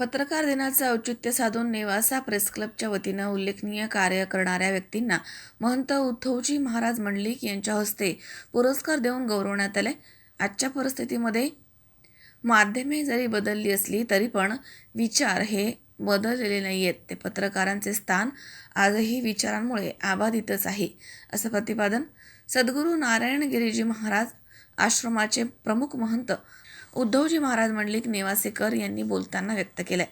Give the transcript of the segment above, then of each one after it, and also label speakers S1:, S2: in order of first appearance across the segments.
S1: पत्रकार दिनाचं औचित्य साधून नेवासा प्रेस क्लबच्या वतीनं उल्लेखनीय कार्य करणाऱ्या व्यक्तींना महंत उद्धवजी महाराज मंडलिक यांच्या हस्ते पुरस्कार देऊन गौरवण्यात आले आजच्या परिस्थितीमध्ये माध्यमे जरी बदलली असली तरी पण विचार हे बदललेले नाही आहेत ते पत्रकारांचे स्थान आजही विचारांमुळे आबाधितच आहे असं प्रतिपादन सद्गुरू नारायण गिरीजी महाराज आश्रमाचे प्रमुख महंत उद्धवजी महाराज मंडलिक नेवासेकर यांनी बोलताना व्यक्त केलाय.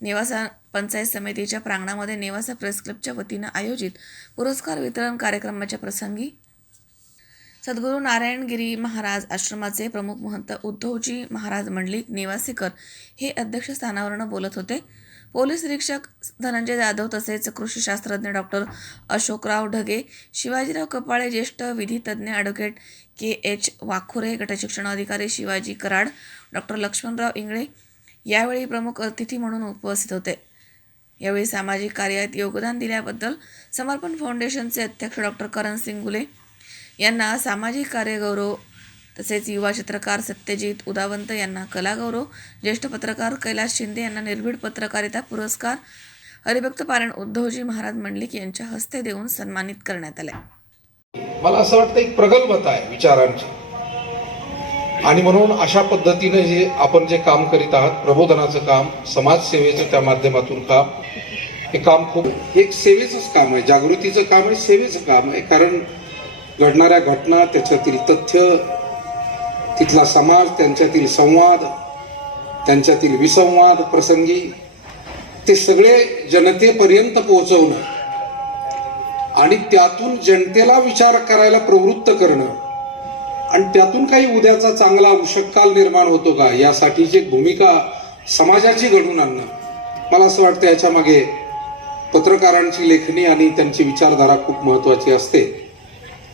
S1: नेवासा पंचायत समितीच्या प्रांगणामध्ये नेवासा प्रेस क्लबच्या वतीनं आयोजित पुरस्कार वितरण कार्यक्रमाच्या प्रसंगी सद्गुरू नारायणगिरी महाराज आश्रमाचे प्रमुख महंत उद्धवजी महाराज मंडलिक नेवासेकर हे अध्यक्षस्थानावरनं बोलत होते. पोलीस निरीक्षक धनंजय जाधव तसेच कृषी शास्त्रज्ञ डॉक्टर अशोकराव ढगे शिवाजीराव कपाळे ज्येष्ठ विधितज्ञ ॲडव्होकेट के एच वाखुरे गटशिक्षण अधिकारी शिवाजी कराड डॉक्टर लक्ष्मणराव इंगळे यावेळी प्रमुख अतिथी म्हणून उपस्थित होते. यावेळी सामाजिक कार्यात योगदान दिल्याबद्दल समर्पण फाउंडेशनचे अध्यक्ष डॉक्टर करण सिंग गुले यांना सामाजिक कार्य गौरव तसेच युवा चित्रकार सत्यजित उदावंत यांना कलागौरव ज्येष्ठ पत्रकार कैलास शिंदे यांना निर्भीड पत्रकारिता पुरस्कार हरिभक्त पारायण उद्धवजी महाराज मंडलिक यांच्या हस्ते देऊन सन्मानित करण्यात आले.
S2: मला असं वाटतं एक प्रगल्भता आहे विचारांची. आणि म्हणून अशा पद्धतीने जे आपण जे काम करीत आहात प्रबोधनाचं काम समाजसेवेचं त्या माध्यमातून काम हे काम खूप एक सेवेचंच काम आहे. जागृतीचं काम आहे सेवेचं काम आहे. कारण घडणाऱ्या घटना त्याच्यातील तथ्य तिथला समाज त्यांच्यातील संवाद त्यांच्यातील विसंवाद प्रसंगी ते सगळे जनतेपर्यंत पोहोचवणं आणि त्यातून जनतेला विचार करायला प्रवृत्त करणं आणि त्यातून काही उद्याचा चांगला उषक्काल निर्माण होतो का? यासाठीची जे भूमिका समाजाची घडून आणणं. मला असं वाटतं याच्या मागे पत्रकारांची लेखणी आणि त्यांची विचारधारा खूप महत्त्वाची असते.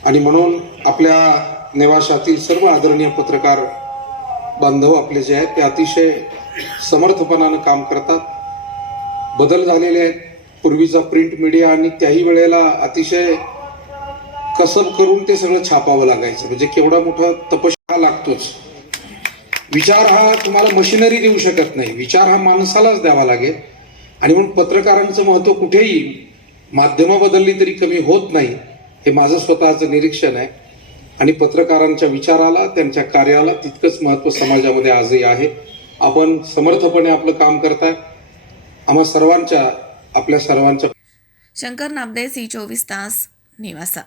S2: आणि म्हणून आपल्या नेवाशातील सर्व आदरणीय पत्रकार बांधव आपले जे आहेत ते अतिशय समर्थपणानं काम करतात. बदल झालेले आहेत. पूर्वीचा प्रिंट मीडिया आणि त्याही वेळेला अतिशय कसब करून ते सगळं छापावं लागायचं. म्हणजे केवढा मोठा तपस्या लागतोच. विचार हा तुम्हाला मशिनरी देऊ शकत नाही. विचार हा माणसालाच द्यावा लागेल. आणि म्हणून पत्रकारांचं महत्त्व कुठेही माध्यमं बदलली तरी कमी होत नाही हे माझं स्वतःचं निरीक्षण आहे. आणि पत्रकारांच्या विचाराला त्यांच्या कार्याला तितकंच महत्त्व समाजामध्ये आजही आहे. आपण समर्थपणे आपलं काम करताय. आम्हा सर्वांच्या आपल्या सर्वांच्या
S1: शंकर नामदे सी चोवीस तास निवासा.